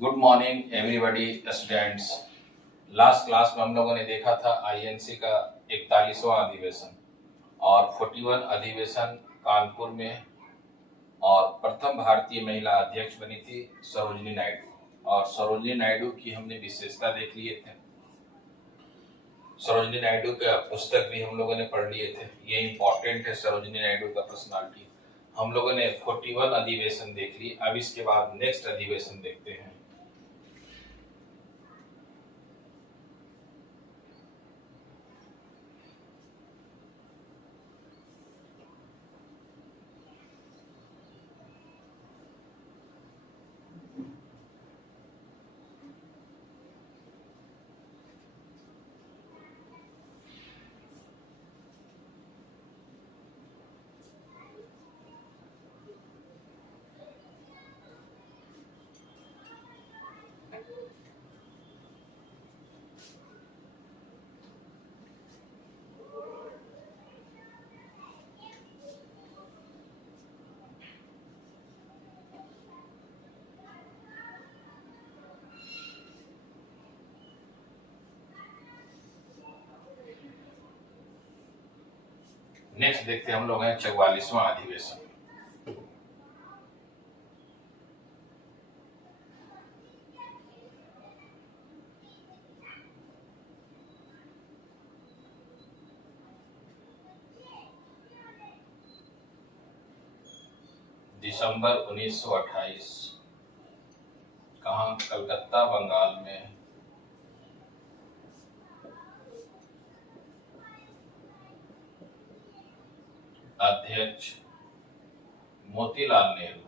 Good morning everybody students. Last class में हम लोगों ने देखा था आईएनसी का 41वां अधिवेशन और 41 अधिवेशन कानपुर में, और प्रथम भारतीय महिला अध्यक्ष बनी थी सरोजिनी नायडू। और सरोजिनी नायडू की हमने विशेषता देख लिए थे। सरोजिनी नायडू का पुस्तक भी हम लोगों ने पढ़ लिए थे। ये इम्पोर्टेंट है, सरोजिनी नायडू का पर्सनालिटी। हम लोगों ने 41 अधिवेशन देख ली। अब इसके बाद नेक्स्ट अधिवेशन देखते हैं। नेक्स्ट देखते हैं हम लोग हैं 44वां अधिवेशन। दिसंबर 1928। कहाँ? कलकत्ता, बंगाल में। अध्यक्ष मोतीलाल नेहरू।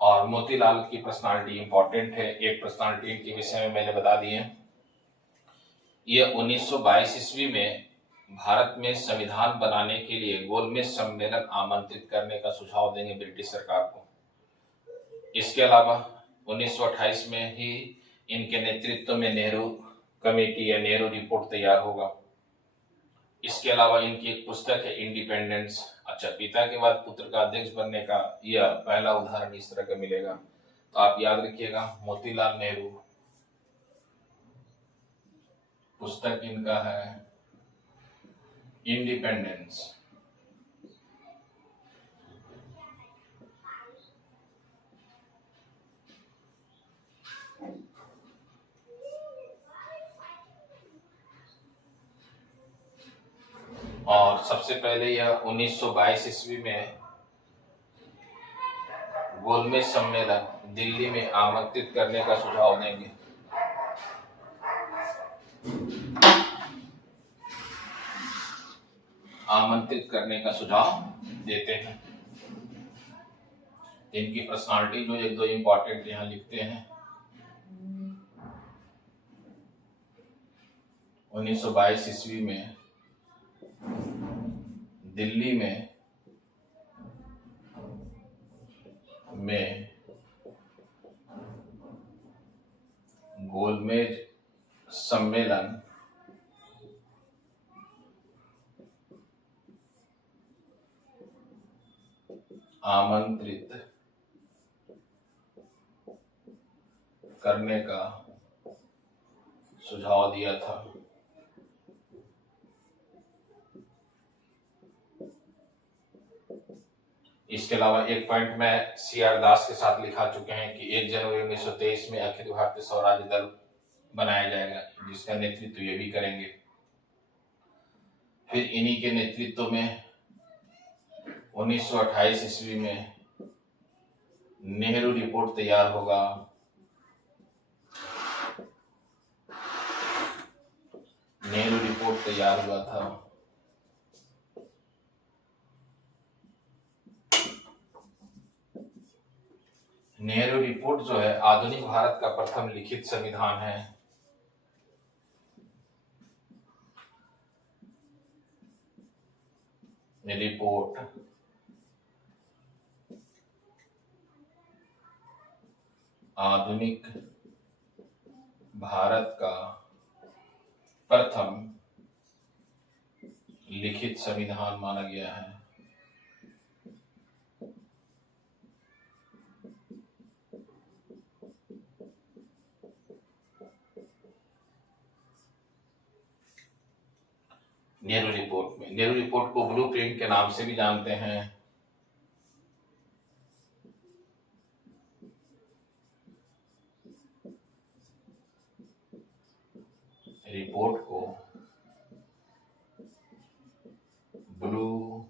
और मोतीलाल की पर्सनालिटी इंपॉर्टेंट है। एक पर्सनालिटी के विषय में मैंने बता दिए। यह 1922 ईस्वी में भारत में संविधान बनाने के लिए गोलमेज सम्मेलन आमंत्रित करने का सुझाव देंगे ब्रिटिश सरकार को। इसके अलावा 1928 में ही इनके नेतृत्व में नेहरू कमेटी या नेहरू रिपोर्ट तैयार होगा। इसके अलावा इनकी एक पुस्तक है इंडिपेंडेंस। अच्छा, पिता के बाद पुत्र का अध्यक्ष बनने का यह पहला उदाहरण इस तरह का मिलेगा। तो आप याद रखिएगा, मोतीलाल नेहरू। पुस्तक इनका है इंडिपेंडेंस। और सबसे पहले यह 1922 ईस्वी में गोलमेज सम्मेलन दिल्ली में आमंत्रित करने का सुझाव देंगे। आमंत्रित करने का सुझाव देते हैं। इनकी पर्सनालिटी जो एक दो इंपॉर्टेंट यहाँ लिखते हैं। 1922 ईस्वी में दिल्ली में गोलमेज सम्मेलन आमंत्रित करने का सुझाव दिया था। इसके अलावा एक पॉइंट में सीआर दास के साथ लिखा चुके हैं कि 1 जनवरी 1923 में अखिल भारतीय स्वराज्य दल बनाया जाएगा, जिसका नेतृत्व ये भी करेंगे। फिर इन्हीं के नेतृत्व में 1928 ईस्वी में नेहरू रिपोर्ट तैयार होगा। नेहरू रिपोर्ट तैयार हुआ था। नेहरू रिपोर्ट जो है आधुनिक भारत का प्रथम लिखित संविधान है। रिपोर्ट आधुनिक भारत का प्रथम लिखित संविधान माना गया है। नेहरू रिपोर्ट में, नेहरू रिपोर्ट को ब्लूप्रिंट के नाम से भी जानते हैं। रिपोर्ट को ब्लू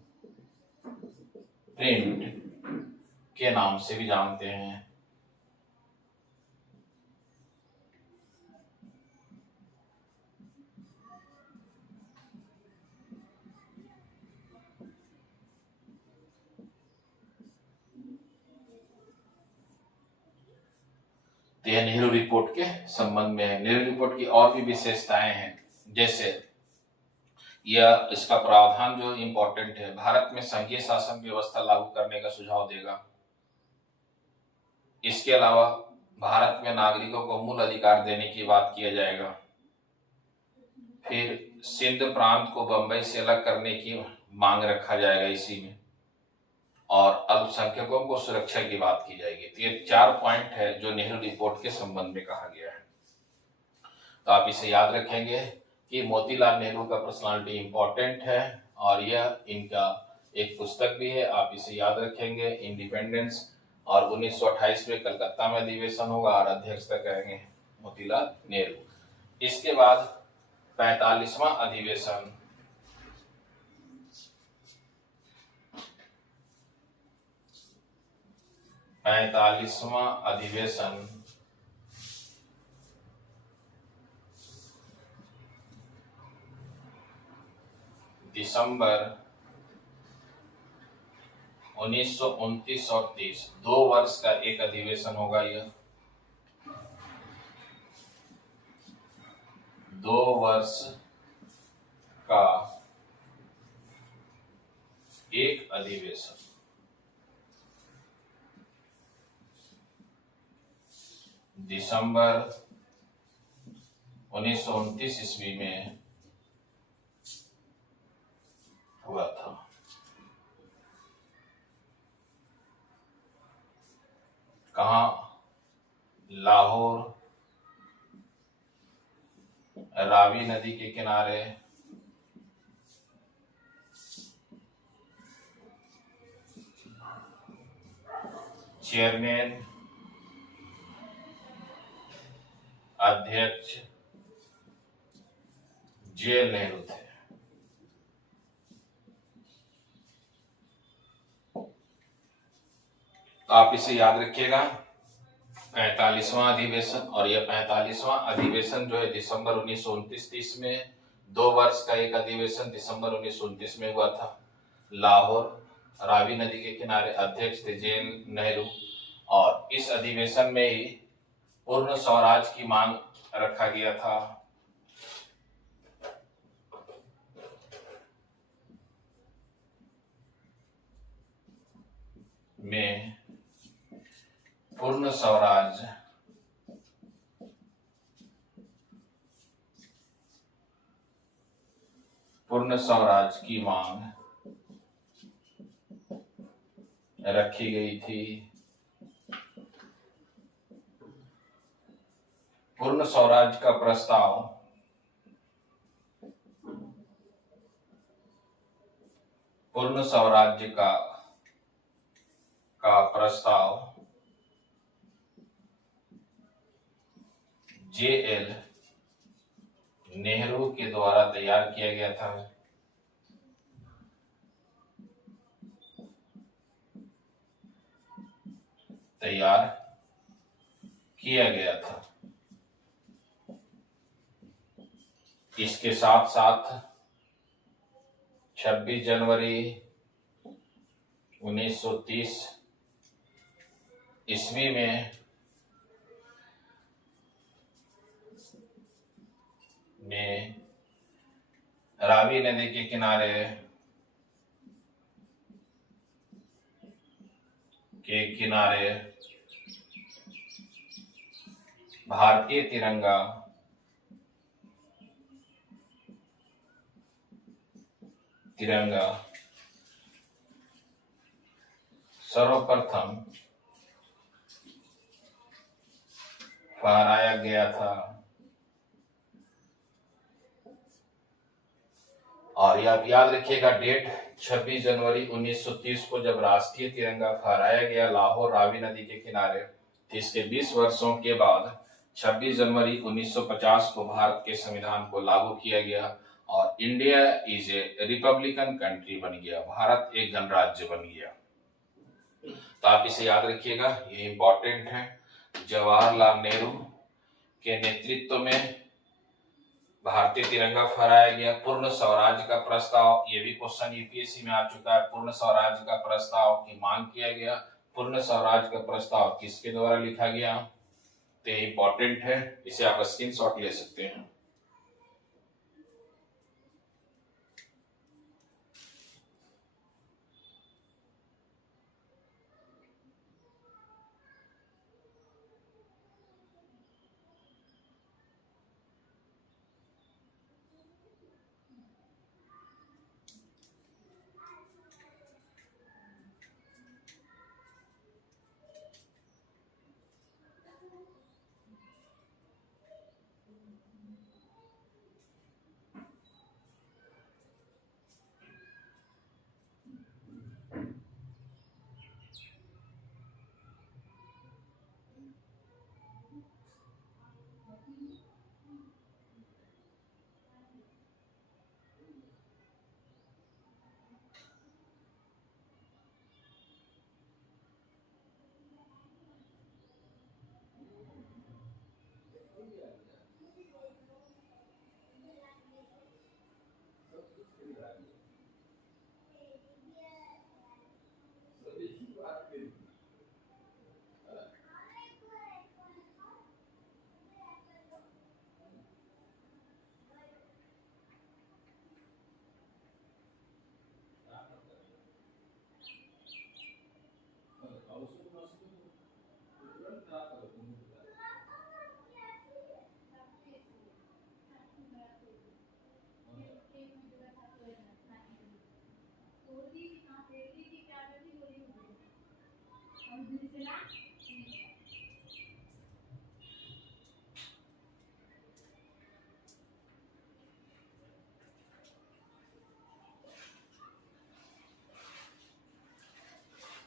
प्रिंट के नाम से भी जानते हैं। तो यह नेहरू रिपोर्ट के संबंध में है। नेहरू रिपोर्ट की और भी विशेषताएं हैं, जैसे यह इसका प्रावधान जो इम्पोर्टेंट है, भारत में संघीय शासन व्यवस्था लागू करने का सुझाव देगा। इसके अलावा भारत में नागरिकों को मूल अधिकार देने की बात किया जाएगा। फिर सिंध प्रांत को बंबई से अलग करने की मांग रखा जाएगा इसी में, और अल्पसंख्यकों को सुरक्षा की बात की जाएगी। तो ये 4 पॉइंट है जो नेहरू रिपोर्ट के संबंध में कहा गया है। तो आप इसे याद रखेंगे कि मोतीलाल नेहरू का पर्सनालिटी इंपॉर्टेंट है, और यह इनका एक पुस्तक भी है, आप इसे याद रखेंगे। इंडिपेंडेंस, और 1928 में कलकत्ता में अधिवेशन होगा और अध्यक्षता करेंगे मोतीलाल नेहरू। इसके बाद 45वां अधिवेशन, दिसंबर 1929 और 30, 2 वर्ष का एक अधिवेशन होगा। यह 2 वर्ष का एक अधिवेशन। दिसंबर 1929 ईस्वी में हुआ था। कहाँ? लाहौर, रावी नदी के किनारे, चेयरमैन अध्यक्ष जे नेहरू थे। तो आप इसे याद रखिएगा, 45वां अधिवेशन। और यह 45वां अधिवेशन जो है दिसंबर 1929-30 में, 2 वर्ष का एक अधिवेशन दिसंबर 1929 में हुआ था। लाहौर, रावी नदी के किनारे, अध्यक्ष थे जे नेहरू, और इस अधिवेशन में ही पूर्ण स्वराज की मांग रखा गया था। में पूर्ण स्वराज की मांग रखी गई थी। पूर्ण स्वराज का प्रस्ताव पूर्ण स्वराज्य का प्रस्ताव जे.एल. नेहरू के द्वारा तैयार किया गया था। इसके साथ साथ 26 जनवरी 1930 ईस्वी में रावी नदी के किनारे भारतीय तिरंगा सर्वप्रथम फहराया गया था। और ये आप याद रखिएगा डेट 26 जनवरी 1930 को जब राष्ट्रीय तिरंगा फहराया गया लाहौर रावी नदी के किनारे। इसके 20 वर्षों के बाद 26 जनवरी 1950 को भारत के संविधान को लागू किया गया और India is a Republican country बन गया, भारत एक गणराज्य बन गया। तो आप इसे याद रखिएगा, ये इंपॉर्टेंट है। जवाहरलाल नेहरू के नेतृत्व में भारतीय तिरंगा फहराया गया। पूर्ण स्वराज का प्रस्ताव, ये भी क्वेश्चन यूपीएससी में आ चुका है। पूर्ण स्वराज का प्रस्ताव की मांग किया गया। पूर्ण स्वराज का प्रस्ताव किसके द्वारा लिखा गया? तो इंपॉर्टेंट है, इसे आप स्क्रीनशॉट ले सकते हैं।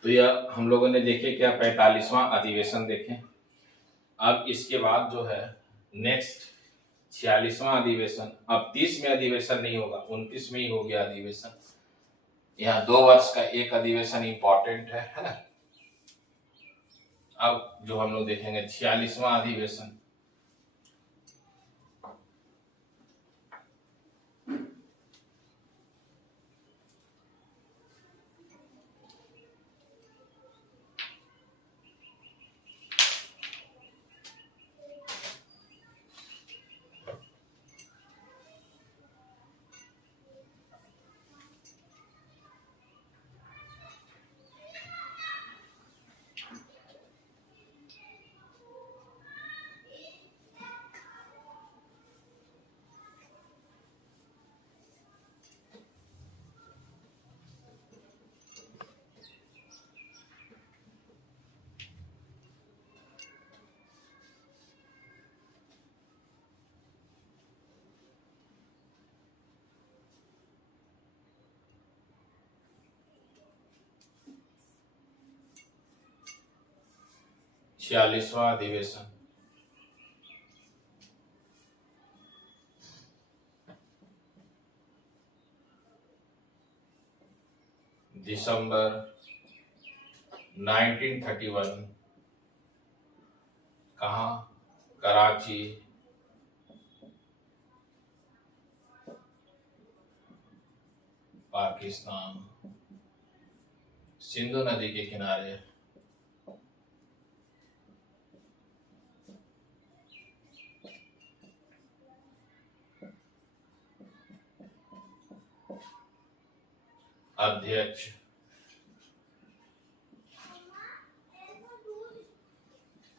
तो यह हम लोगों ने देखे क्या 45वां अधिवेशन देखे। अब इसके बाद जो है नेक्स्ट 46वां अधिवेशन, अब 30 में अधिवेशन नहीं होगा, 29 में ही हो गया अधिवेशन। यहाँ 2 वर्ष का एक अधिवेशन इंपॉर्टेंट है ना। अब जो हम लोग देखेंगे 46वां अधिवेशन। छियालीसवां अधिवेशन दिसंबर 1931 कहाँ? कराची, पाकिस्तान, सिंधु नदी के किनारे। अध्यक्ष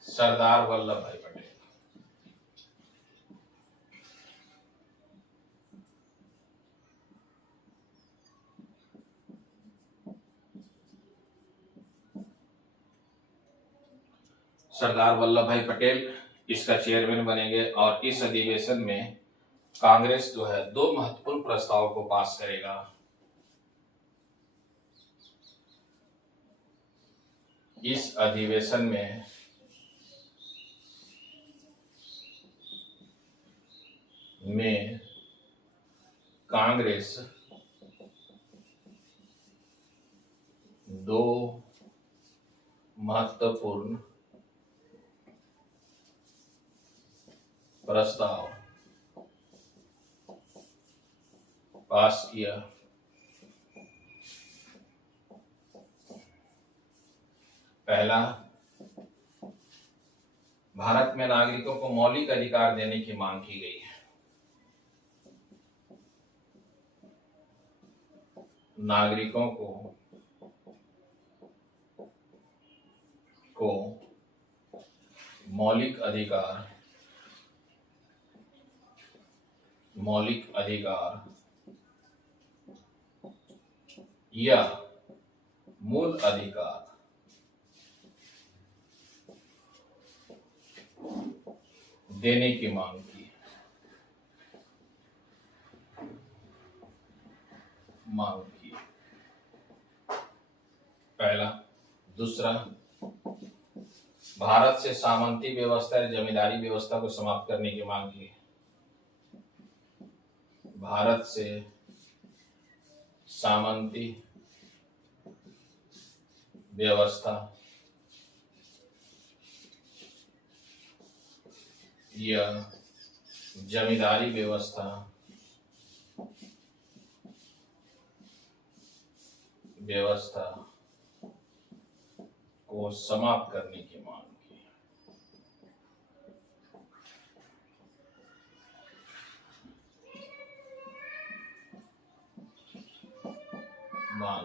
सरदार वल्लभ भाई पटेल। सरदार वल्लभ भाई पटेल इसका चेयरमैन बनेंगे और इस अधिवेशन में कांग्रेस जो है 2 महत्वपूर्ण प्रस्ताव को पास करेगा। इस अधिवेशन में कांग्रेस 2 महत्वपूर्ण प्रस्ताव पास किया। पहला, भारत में नागरिकों को मौलिक अधिकार देने की मांग की गई है। नागरिकों को मौलिक अधिकार या मूल अधिकार देने की मांग की। पहला। दूसरा, भारत से सामंती व्यवस्था या जमींदारी व्यवस्था को समाप्त करने की मांग की। भारत से सामंती व्यवस्था या जमींदारी व्यवस्था को समाप्त करने की मांग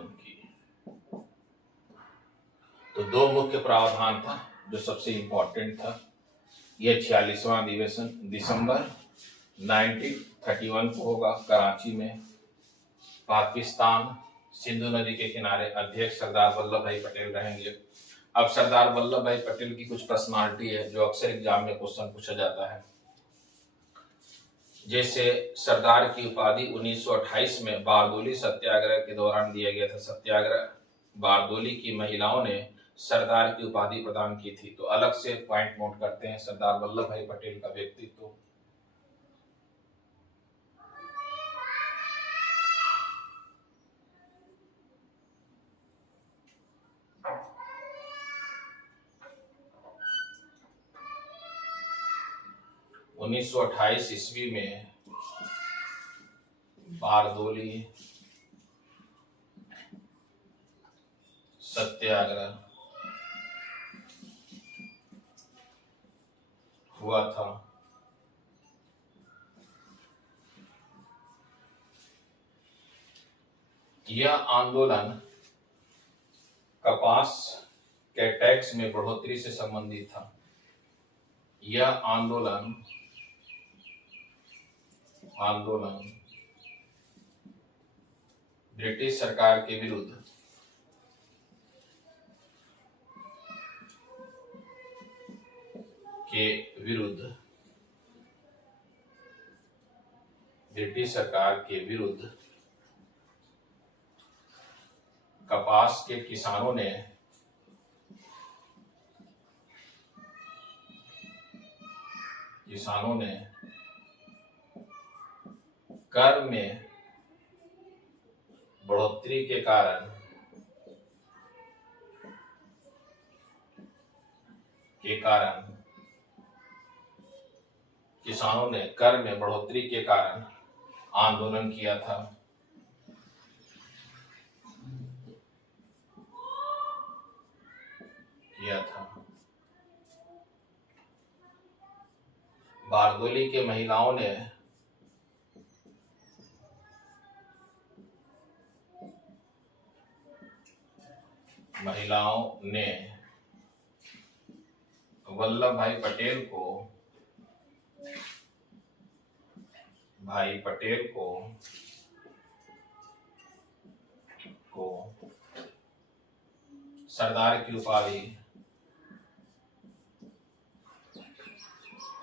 की। तो 2 मुख्य प्रावधान था जो सबसे इंपॉर्टेंट था। यह 46वां अधिवेशन दिसंबर 1931 को होगा कराची में। पाकिस्तान सिंधु नदी के किनारे अध्यक्ष सरदार वल्लभ भाई पटेल रहेंगे। अब सरदार वल्लभ भाई पटेल की कुछ पर्सनालिटी है जो अक्सर एग्जाम में क्वेश्चन पूछा जाता है। जैसे सरदार की उपाधि 1928 में बारदोली सत्याग्रह के दौरान दिया गया था। सत्याग्रह बारदोली की महिलाओं ने सरदार की उपाधि प्रदान की थी। तो अलग से पॉइंट नोट करते हैं सरदार वल्लभ भाई पटेल का व्यक्तित्व। तो 1928 ईस्वी में बारदोली सत्याग्रह हुआ था। यह आंदोलन कपास के टैक्स में बढ़ोतरी से संबंधित था। यह आंदोलन ब्रिटिश सरकार के विरुद्ध ब्रिटिश सरकार के विरुद्ध कपास के किसानों ने कर में बढ़ोतरी के कारण किसानों ने कर में बढ़ोतरी के कारण आंदोलन किया था। बारदोली के महिलाओं ने वल्लभ भाई पटेल को सरदार की उपाधि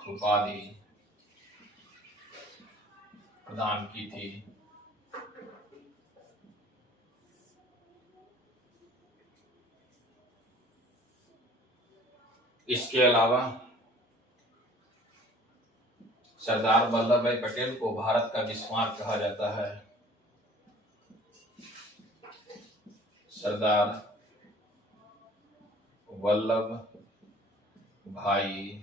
उपाधि प्रदान की थी। इसके अलावा सरदार वल्लभ भाई पटेल को भारत का बिस्मार्क कहा जाता है। सरदार वल्लभ भाई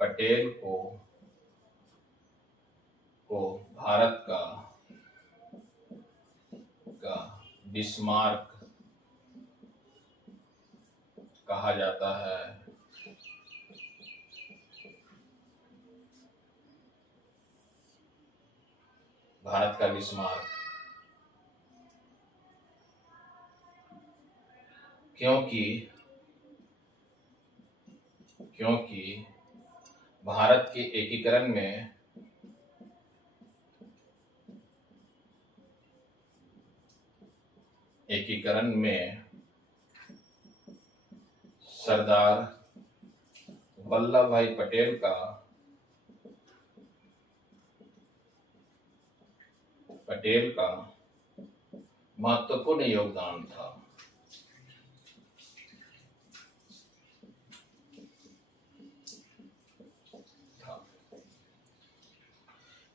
पटेल को भारत का बिस्मार्क कहा जाता है। भारत का बिस्मार्क क्योंकि भारत के एकीकरण में सरदार वल्लभ भाई पटेल का महत्वपूर्ण योगदान था।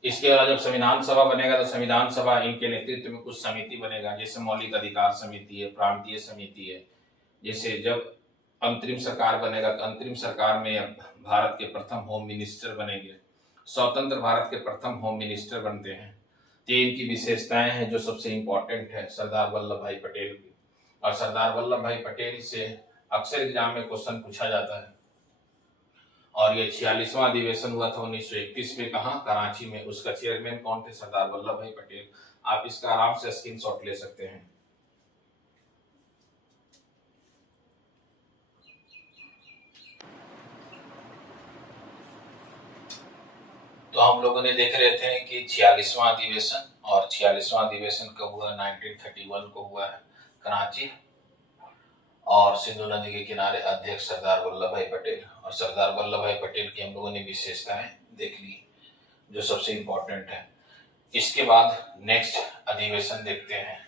इसके अलावा जब संविधान सभा बनेगा तो संविधान सभा इनके नेतृत्व में कुछ समिति बनेगा, जैसे मौलिक अधिकार समिति है, प्रांतीय समिति है। जैसे जब अंतरिम सरकार बनेगा तो अंतरिम सरकार में भारत के प्रथम होम मिनिस्टर बनेंगे, स्वतंत्र भारत के प्रथम होम मिनिस्टर बनते हैं। ये इनकी विशेषताएं हैं जो सबसे इंपॉर्टेंट है सरदार वल्लभ भाई पटेल की। और सरदार वल्लभ भाई पटेल से अक्सर एग्जाम में क्वेश्चन पूछा जाता है। और ये 46वां अधिवेशन हुआ था 1931 में, कहा? कराची में। उसका चेयरमैन कौन थे? सरदार वल्लभ भाई पटेल। आप इसका आराम से स्क्रीनशॉट ले सकते हैं। तो हम लोगों ने देख रहे थे कि 46वां अधिवेशन, और 46वां अधिवेशन कब हुआ? 1931 को हुआ है कराची। और सिंधु नदी के किनारे अध्यक्ष सरदार वल्लभ भाई पटेल। और सरदार वल्लभ भाई पटेल की हम लोगों ने विशेषताएं देख ली जो सबसे इंपॉर्टेंट है। इसके बाद नेक्स्ट अधिवेशन देखते हैं।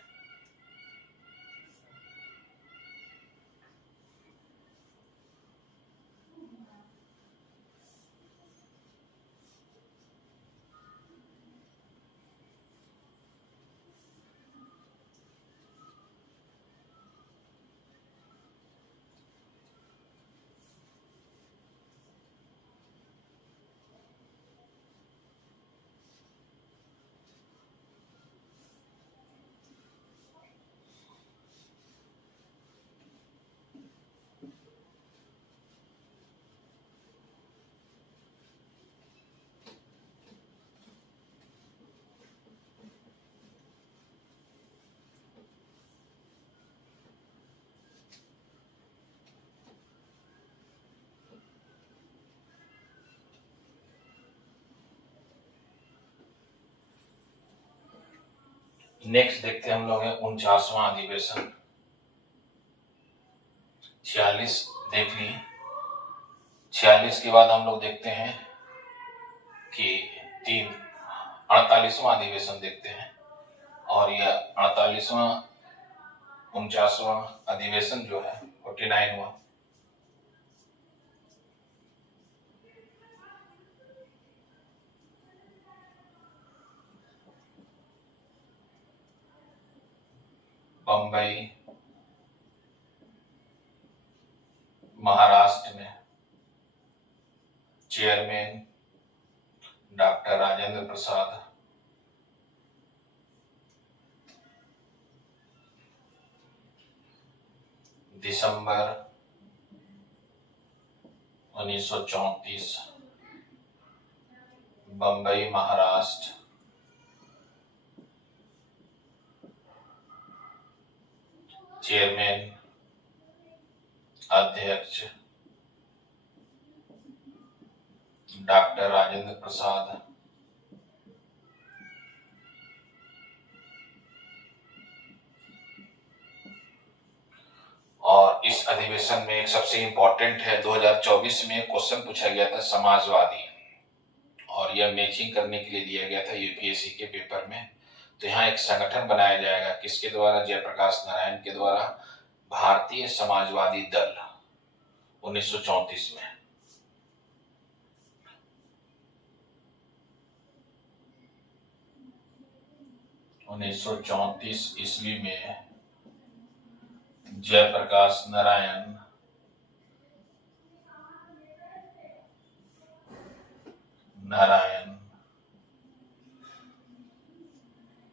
नेक्स्ट देखते हैं हम लोग है 49वां अधिवेशन। 46 देख लिए। 46 के बाद हम लोग देखते हैं कि 48वां अधिवेशन देखते हैं। और यह 48वां 49वां अधिवेशन जो है 49वां बम्बई महाराष्ट्र में। Chairman doctor Rajendra Prasad. दिसंबर 1934 बम्बई महाराष्ट्र। चेयरमैन अध्यक्ष डॉक्टर राजेंद्र प्रसाद। और इस अधिवेशन अधिवेशन में एक सबसे इम्पोर्टेंट है, 2024 में क्वेश्चन पूछा गया था समाजवादी, और यह मैचिंग करने के लिए दिया गया था यूपीएससी के पेपर में। तो यहाँ एक संगठन बनाया जाएगा, किसके द्वारा? जयप्रकाश नारायण के द्वारा, भारतीय समाजवादी दल, 1934 में। ईस्वी में जयप्रकाश नारायण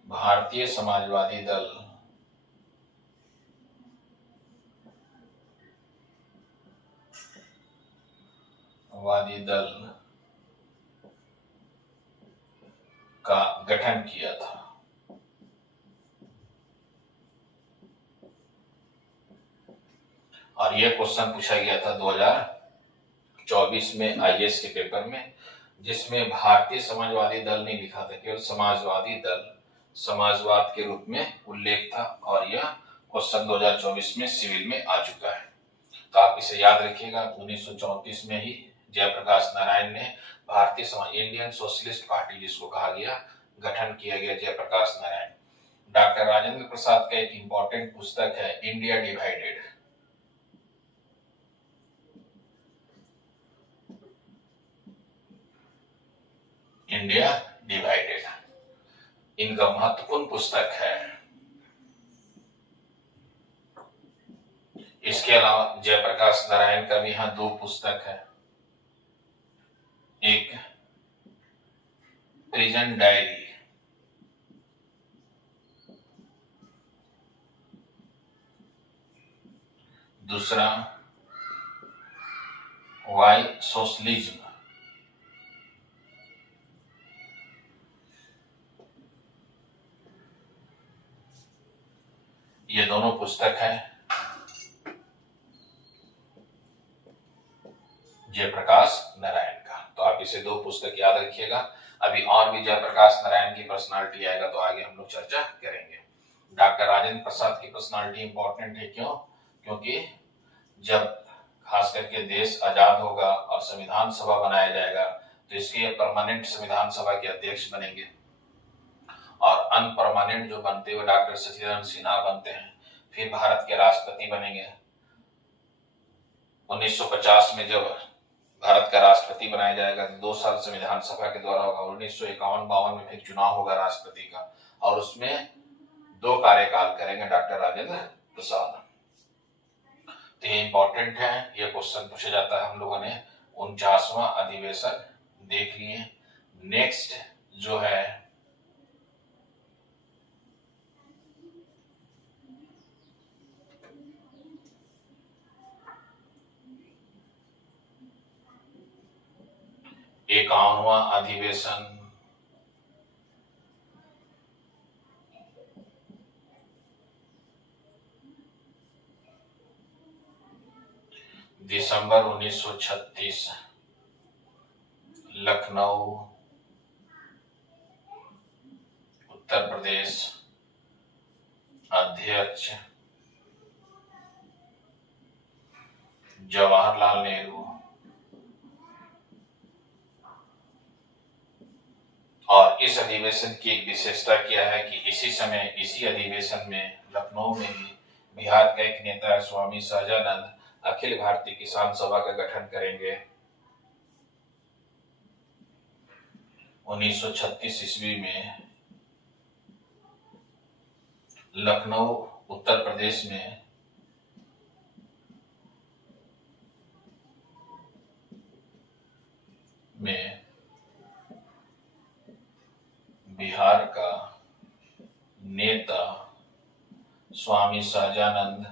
भारतीय समाजवादी दल का गठन किया था। और यह क्वेश्चन पूछा गया था 2024 में आईएएस के पेपर में, जिसमें भारतीय समाजवादी दल नहीं लिखा था, केवल समाजवादी दल, समाजवाद के रूप में उल्लेख था। और यह क्वेश्चन 2024 में सिविल में आ चुका है। तो आप इसे याद रखिएगा। 1934 में ही जयप्रकाश नारायण ने Bharatiya Samaj, Indian socialist party जिसको कहा गया, गठन किया गया जयप्रकाश नारायण। डॉक्टर राजेंद्र प्रसाद का एक इंपॉर्टेंट पुस्तक है इंडिया डिवाइडेड। इंडिया डिवाइडेड इनका महत्वपूर्ण पुस्तक है। इसके अलावा जयप्रकाश नारायण का भी यहाँ 2 पुस्तक है, एक प्रिजन डायरी, दूसरा वाई सोशलिज्म। ये दोनों पुस्तक है जयप्रकाश नारायण का। तो आप इसे 2 पुस्तक याद रखिएगा। अभी और भी जयप्रकाश नारायण की पर्सनालिटी आएगा तो आगे हम लोग चर्चा करेंगे। डॉक्टर राजेंद्र प्रसाद की पर्सनालिटी इंपॉर्टेंट है, क्यों? क्योंकि जब खास करके देश आजाद होगा और संविधान सभा बनाया जाएगा तो इसके परमानेंट संविधान सभा के अध्यक्ष बनेंगे, और अनपरमानेंट जो बनते हुए डॉक्टर सचिदानंद सिन्हा बनते हैं, फिर भारत के राष्ट्रपति बनेंगे। 1950 में जब भारत का राष्ट्रपति बनाया जाएगा तो 2 साल संविधान सभा के द्वारा होगा। 1951-52 में फिर चुनाव होगा राष्ट्रपति का, और उसमें 2 कार्यकाल करेंगे डॉक्टर राजेंद्र प्रसाद। तो ये इंपॉर्टेंट है, ये क्वेश्चन पूछा जाता है। हम लोगों ने 49वां अधिवेशन देख लिए। नेक्स्ट जो है इक्यावनवां अधिवेशन दिसंबर 1936, लखनऊ, उत्तर प्रदेश। अध्यक्ष जवाहरलाल नेहरू। और इस अधिवेशन की एक विशेषता क्या है कि इसी अधिवेशन में लखनऊ में ही बिहार का एक नेता है स्वामी सहजानंद, अखिल भारतीय किसान सभा का गठन करेंगे। 1936 ईस्वी में लखनऊ, उत्तर प्रदेश में बिहार का नेता स्वामी सहजानंद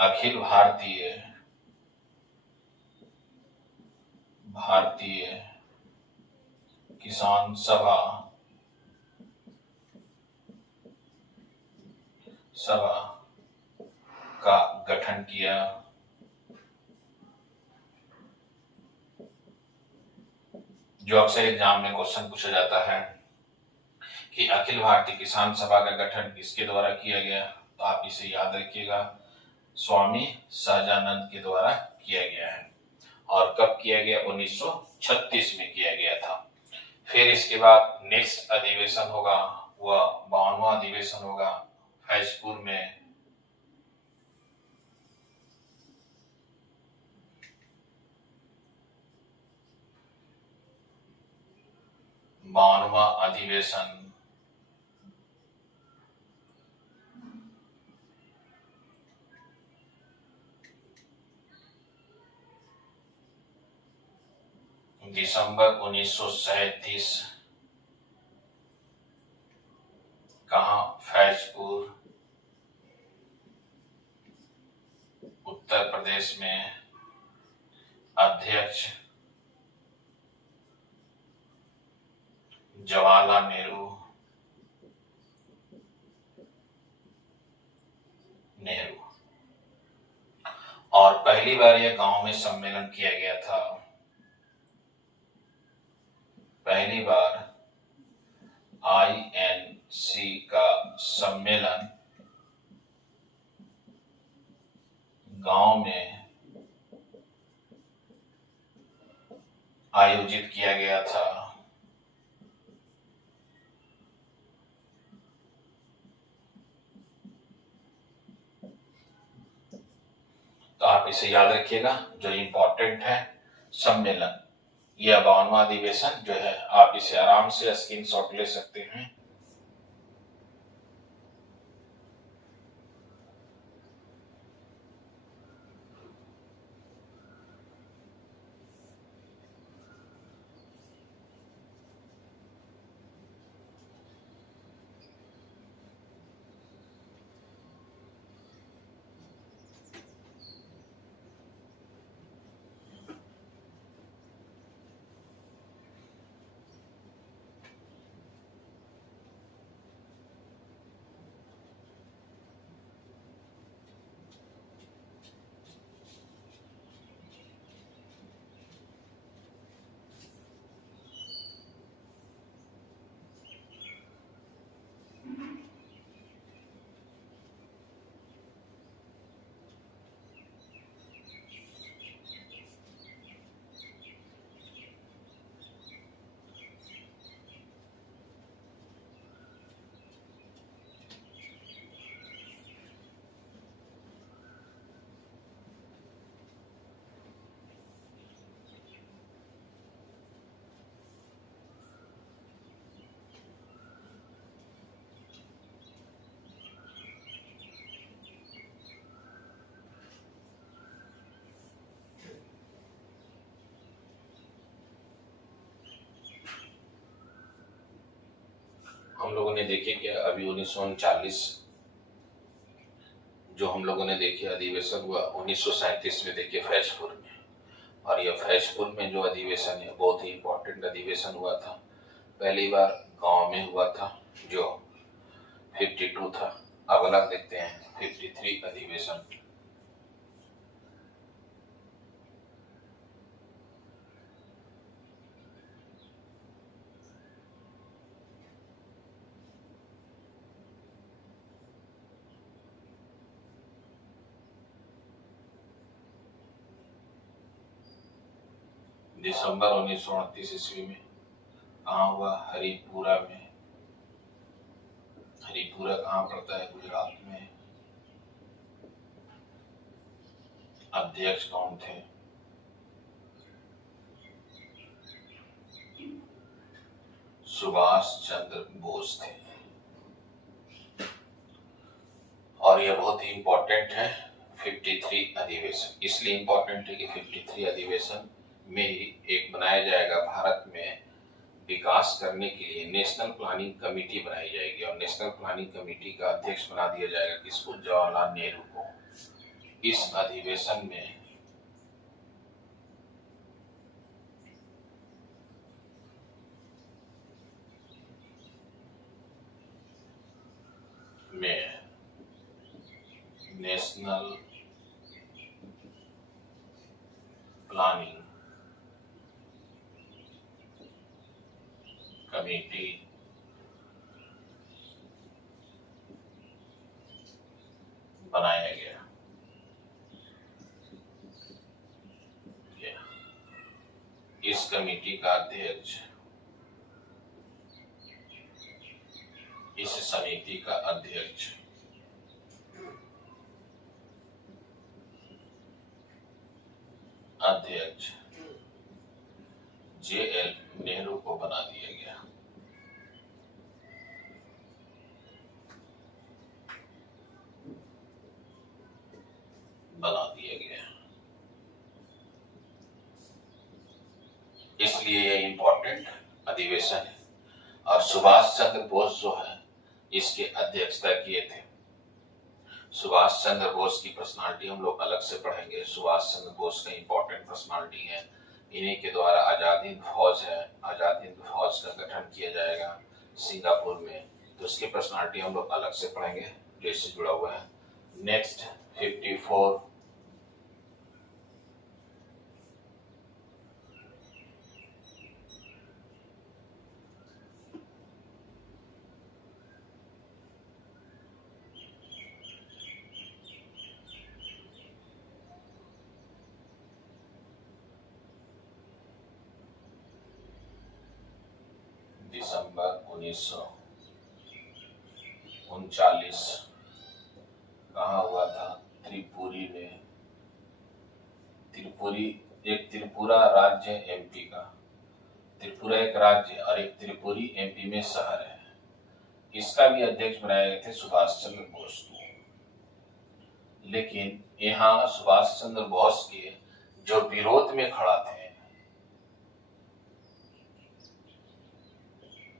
अखिल भारतीय किसान सभा का गठन किया। जो अक्सर एग्जाम में क्वेश्चन पूछा जाता है कि अखिल भारतीय किसान सभा का गठन किसके द्वारा किया गया, तो आप इसे याद रखिएगा, स्वामी सहजानंद के द्वारा किया गया है। और कब किया गया, 1936 में किया गया था। फिर इसके बाद नेक्स्ट अधिवेशन होगा वह 52वां अधिवेशन होगा फैजपुर में। 52वां अधिवेशन दिसंबर 1937, कहाँ, फैजपुर, उत्तर प्रदेश में। अध्यक्ष जवाहरलाल नेहरू। और पहली बार यह गांव में सम्मेलन किया गया था। पहली बार INC का सम्मेलन गांव में आयोजित किया गया था। तो आप इसे याद रखिएगा, जो इंपॉर्टेंट है सम्मेलन, यह 52वां अधिवेशन जो है, आप इसे आराम से स्क्रीनशॉट ले सकते हैं। हम लोगों ने देखे कि अभी 1939 जो हम लोगों ने देखे अधिवेशन हुआ 1937 में, देखिए फैजपुर में। और यह फैजपुर में जो अधिवेशन है बहुत ही इंपॉर्टेंट अधिवेशन हुआ था। पहली बार गांव में हुआ था जो 52 था। अब अगला देखते हैं 53 अधिवेशन। दिसंबर 1929 ईस्वी में कहाँ हुआ, हरिपुरा में। हरिपुरा कहाँ पड़ता है, गुजरात में। अध्यक्ष कौन थे, सुभाष चंद्र बोस थे। और यह बहुत ही इंपॉर्टेंट है 53 अधिवेशन। इसलिए इंपॉर्टेंट है कि 53 अधिवेशन में ही एक बनाया जाएगा भारत में विकास करने के लिए नेशनल प्लानिंग कमेटी बनाई जाएगी। और नेशनल प्लानिंग कमेटी का अध्यक्ष बना दिया जाएगा किसको, जवाहरलाल नेहरू को। इस अधिवेशन में नेशनल प्लानिंग कमेटी इस कमेटी का अध्यक्ष, इस समिति का अध्यक्ष JL नेहरू को बना दिया गया। इसलिए ये इम्पोर्टेंट अधिवेशन है। और सुभाष चंद्र बोस जो है इसके अध्यक्षता किए थे। सुभाष चंद्र बोस की पर्सनालिटी हम लोग अलग से पढ़ेंगे। सुभाष चंद्र बोस का इम्पोर्टेंट पर्सनालिटी है। इन्हीं के द्वारा आजाद हिंद फौज है, आजाद हिंद फौज का गठन किया जाएगा सिंगापुर में। तो उसकी पर्सनालिटी हम लोग अलग से पढ़ेंगे जो इससे जुड़ा हुआ है। नेक्स्ट 54 दिसंबर 1939 कहाँ हुआ था? त्रिपुरी में। त्रिपुरा राज्य MP का। त्रिपुरा एक राज्य और एक त्रिपुरी MP में शहर है। इसका भी अध्यक्ष बनाए गए थे सुभाष चंद्र बोस को। लेकिन यहाँ सुभाष चंद्र बोस के जो विरोध में खड़ा थे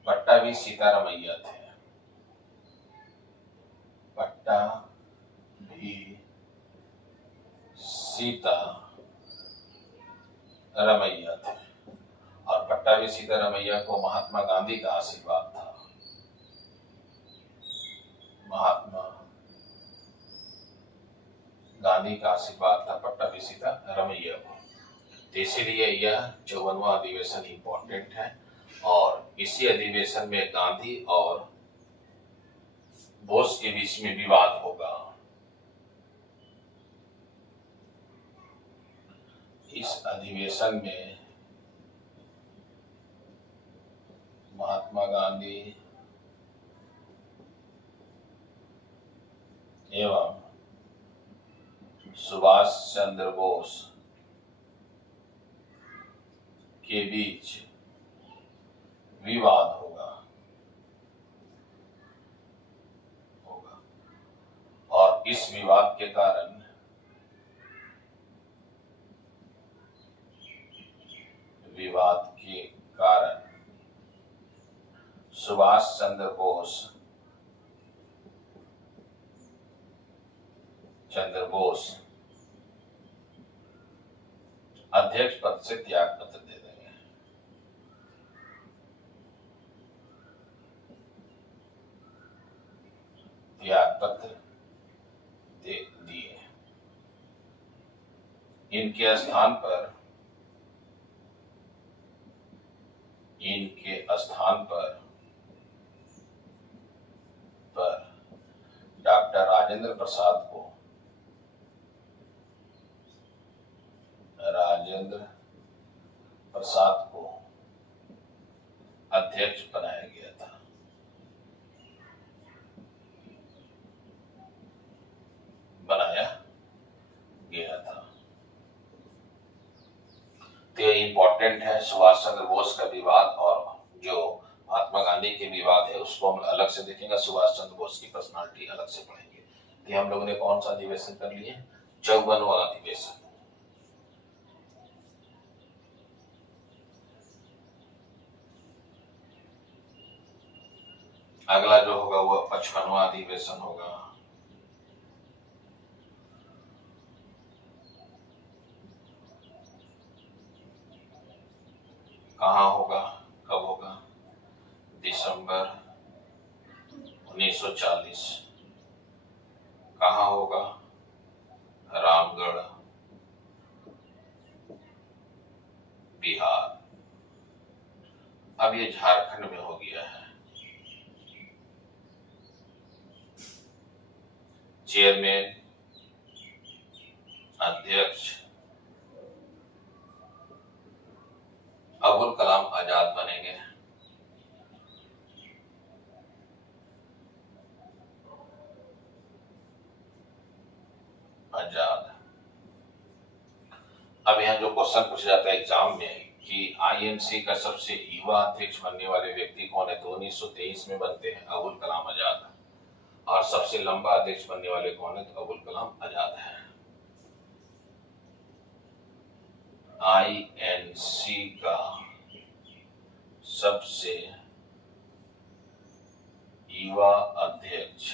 पट्टाभी सीतारामैया थे। पट्टाभी सीतारामैया थे और पट्टाभी सीतारामैया को महात्मा गांधी का आशीर्वाद था। महात्मा गांधी का आशीर्वाद था पट्टाभी सीतारामैया को। तो इसीलिए यह 54वां अधिवेशन इंपॉर्टेंट है। और इसी अधिवेशन में गांधी और बोस के बीच में विवाद होगा। इस अधिवेशन में महात्मा गांधी एवं सुभाष चंद्र बोस के बीच विवाद होगा और इस विवाद के कारण सुभाष चंद्र बोस अध्यक्ष पद से त्याग पत्र दे देंगे। त्याग पत्र दे दिए। इनके स्थान पर डॉक्टर राजेंद्र प्रसाद को अध्यक्ष बनाया गया था। तो ये इम्पोर्टेंट है। सुभाष चंद्र बोस का विवाद और जो महात्मा गांधी के विवाद है उसको हम अलग से देखेंगे। सुभाष चंद्र बोस की पर्सनालिटी अलग से पढ़ेंगे। तो हम लोगों ने कौन सा अधिवेशन कर लिए? 54वां अधिवेशन। अगला जो होगा वो 55वां अधिवेशन होगा। कहाँ होगा, कब होगा? दिसंबर 1940। कहाँ होगा? रामगढ़, बिहार। अब ये झारखंड में हो गया है। चेयरमैन, अध्यक्ष अबुल कलाम आजाद बनेंगे। आजाद। अब यहाँ जो क्वेश्चन पूछा जाता है एग्जाम में कि आईएनसी का सबसे युवा अध्यक्ष बनने वाले व्यक्ति कौन है, तो 1923 में बनते हैं अबुल कलाम आजाद। और सबसे लंबा अध्यक्ष बनने वाले कौन है, तो अबुल कलाम आजाद है। आईएनसी का सबसे युवा अध्यक्ष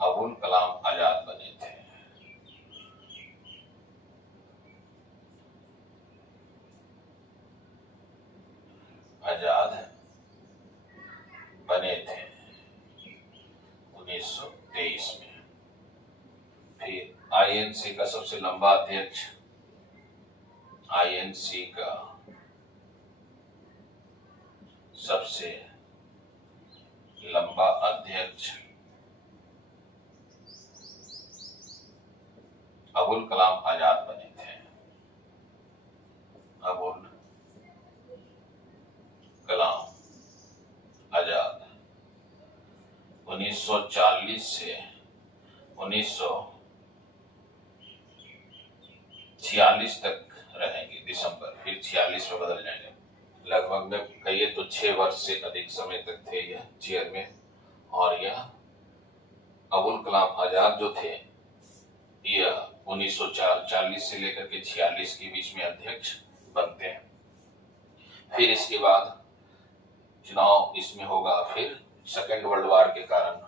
अबुल कलाम आजाद बने थे। आजाद बने थे 1923 में। फिर आईएनसी का सबसे लंबा अध्यक्ष, आईएनसी का सबसे लंबा अध्यक्ष अबुल कलाम आजाद बने थे। अबुल कलाम आजाद 1940 से 1946 तक रहेंगे दिसंबर, फिर 46 में बदल जाएंगे। लगभग में कहिए तो 6 वर्ष से अधिक समय तक थे यह चेयरमैन। और यह अबुल कलाम आजाद जो थे यह 1940 से लेकर के 46 के बीच में अध्यक्ष बनते हैं। फिर इसके बाद चुनाव इसमें होगा। फिर सेकेंड वर्ल्ड वॉर के कारण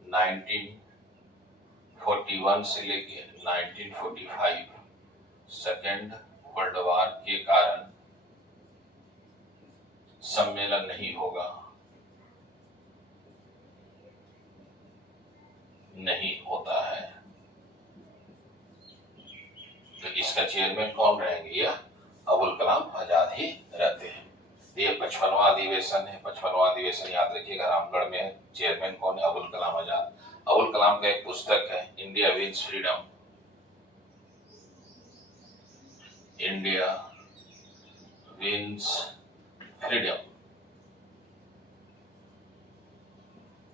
1941 से लेकर 1945 सेकेंड वर्ल्ड वॉर के कारण सम्मेलन नहीं होगा, नहीं होता है। तो इसका चेयरमैन कौन रहेंगे, यह अबुल कलाम आजाद ही रहते हैं। ये 55वां अधिवेशन है। 55वां अधिवेशन याद रखिएगा, रामगढ़ में है। चेयरमैन कौन है, अबुल कलाम आजाद। अबुल कलाम का एक पुस्तक है, India wins freedom. India wins freedom,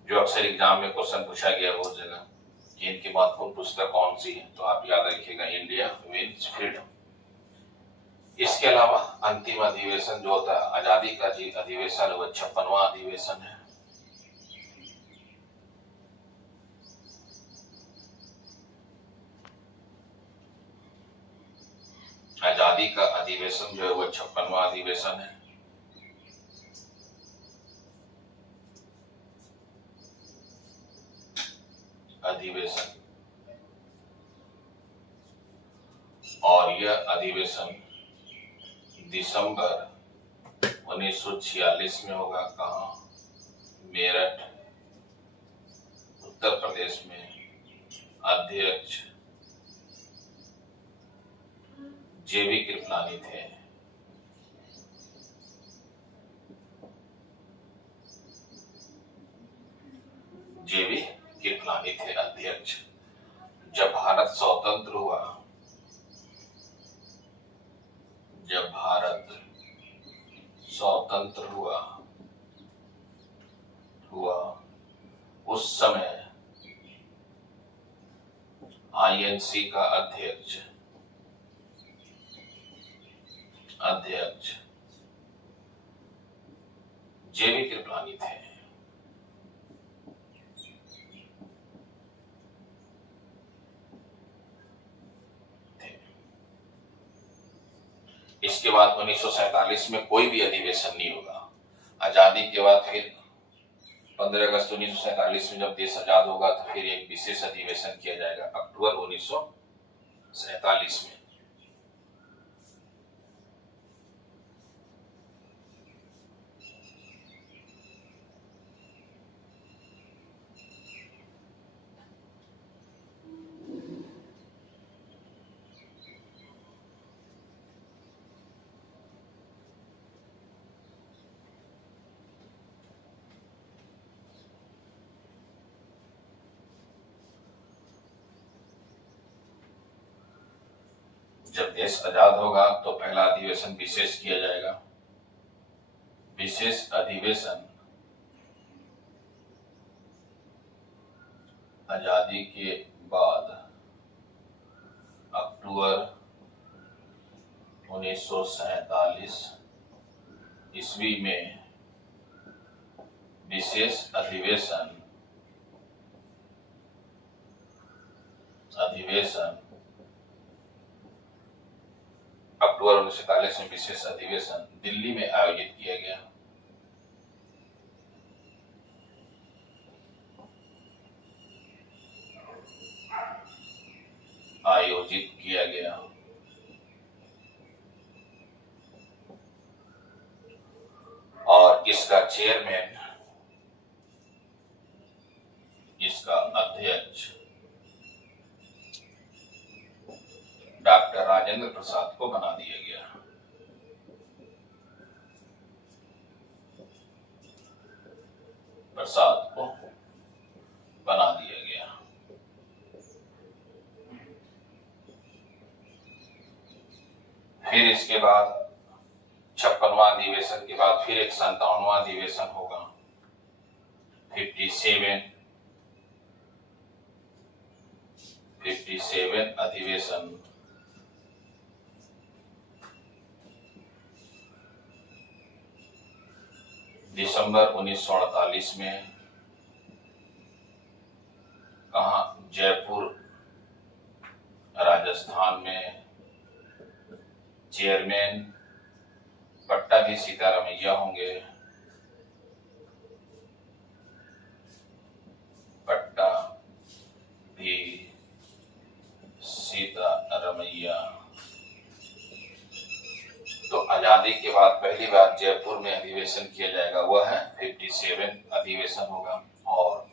जो अक्सर एग्जाम में क्वेश्चन पूछा गया बहुत जगह कि इनकी महत्वपूर्ण पुस्तक कौन सी है, तो आप याद रखिएगा इंडिया विंस फ्रीडम। इसके अलावा अंतिम अधिवेशन जो होता है आजादी का जी अधिवेशन, वह 56वां अधिवेशन है। आजादी का अधिवेशन जो है वह 56वां अधिवेशन है। अधिवेशन, और यह अधिवेशन दिसंबर 1946 में होगा। कहाँ, मेरठ उत्तर प्रदेश में। अध्यक्ष जेबी कृपलानी थे। जेबी कृपलानी थे अध्यक्ष। जब भारत स्वतंत्र हुआ, जब भारत स्वतंत्र हुआ उस समय आईएनसी का अध्यक्ष जेबी कृपलानी थे। इसके बाद 1947 में कोई भी अधिवेशन नहीं होगा। आजादी के बाद फिर 15 अगस्त 1947 में जब देश आजाद होगा तो फिर एक विशेष अधिवेशन किया जाएगा अक्टूबर 1947 में। जब देश आजाद होगा तो पहला अधिवेशन विशेष किया जाएगा। विशेष अधिवेशन आजादी के बाद अक्टूबर 1947 ईस्वी में विशेष अधिवेशन अक्टूबर 1947 में विशेष अधिवेशन दिल्ली में आयोजित किया गया। और इसका चेयरमैन, इसका अध्यक्ष डॉक्टर राजेंद्र प्रसाद को बना दिया गया। फिर इसके बाद 56वां अधिवेशन के बाद फिर एक 57वां अधिवेशन होगा। 57 अधिवेशन दिसंबर 1948 में कहा, जयपुर राजस्थान में। चेयरमैन पट्टाभी सीतारमैया होंगे। पट्टाभी सीतारमैया। तो आजादी के बाद पहली बार जयपुर में अधिवेशन किया जाएगा, वह है 57 अधिवेशन होगा। और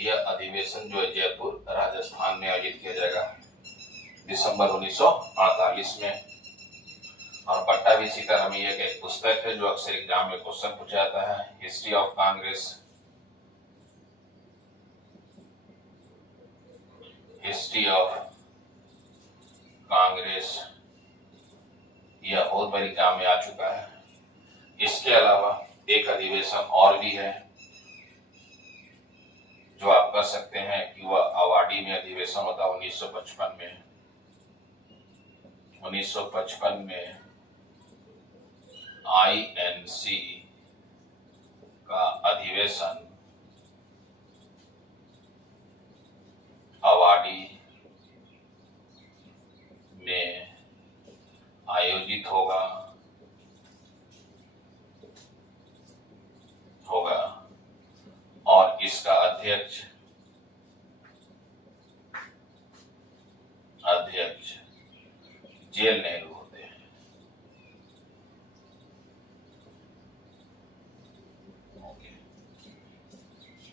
यह अधिवेशन जो है जयपुर राजस्थान में आयोजित किया जाएगा दिसंबर 1948 में। और पट्टाभी सीतारमैया का एक पुस्तक है जो अक्सर एग्जाम में क्वेश्चन पूछा जाता है, history of Congress. History of Congress यह बहुत बार एग्जाम में आ चुका है। इसके अलावा एक अधिवेशन और भी है जो आप कर सकते हैं कि वह अवाडी में अधिवेशन होता है 1955 में। 1955 में INC का अधिवेशन अवाडी में आयोजित होगा और इसका अध्यक्ष जेल नेहरू होते हैं।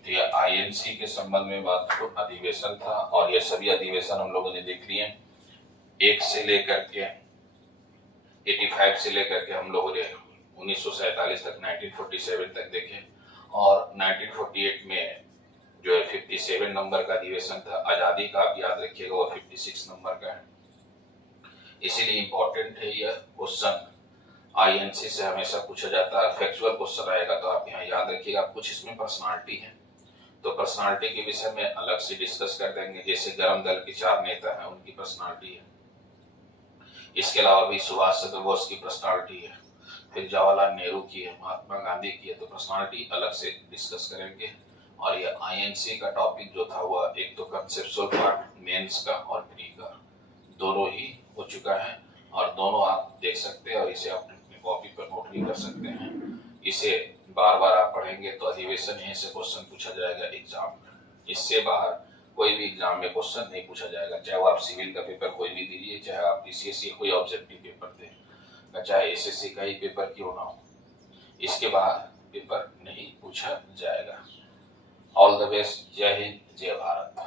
तो यह INC के संबंध में बात तो अधिवेशन था और ये सभी अधिवेशन हम लोगों ने देख लिए। 1 से लेकर के 85 से लेकर के हम लोगों ने 1947 तक 1947 तक देखे। और 1948 में जो है 57 नंबर का अधिवेशन था। आजादी का आप याद रखिएगा वो 56 नंबर का है, इसीलिए इंपॉर्टेंट है यह क्वेश्चन। INC से हमेशा पूछा जाता है, फैक्चुअल क्वेश्चन आएगा तो आप यहाँ याद रखिएगा। कुछ इसमें पर्सनालिटी है तो पर्सनालिटी के विषय में अलग से डिस्कस कर देंगे। जैसे गरम दल के 4 नेता हैं, उनकी पर्सनालिटी है। इसके अलावा भी सुभाष चंद्र बोस की पर्सनालिटी है, फिर जवाहरलाल नेहरू की है, महात्मा गांधी की है। तो पर्सनालिटी अलग से डिस्कस करेंगे। और ये INC का टॉपिक जो था वह एक तो कंसेप्चुअल पार्ट मेंस का और प्री का दोनों ही हो चुका है। और दोनों आप देख सकते हैं और इसे आप अपनी कॉपी पर नोट भी कर सकते हैं। इसे बार बार आप पढ़ेंगे तो अधिवेशन यहीं से क्वेश्चन पूछा जाएगा एग्जाम में। इससे बाहर कोई भी एग्जाम में क्वेश्चन नहीं पूछा जाएगा, चाहे वो आप सिविल का पेपर कोई भी दीजिए, चाहे आप PCSC कोई ऑब्जेक्टिव पेपर दें, चाहे SSC का ही पेपर क्यों ना हो, इसके बाहर पेपर नहीं पूछा जाएगा। All the best. जय हिंद, जय भारत।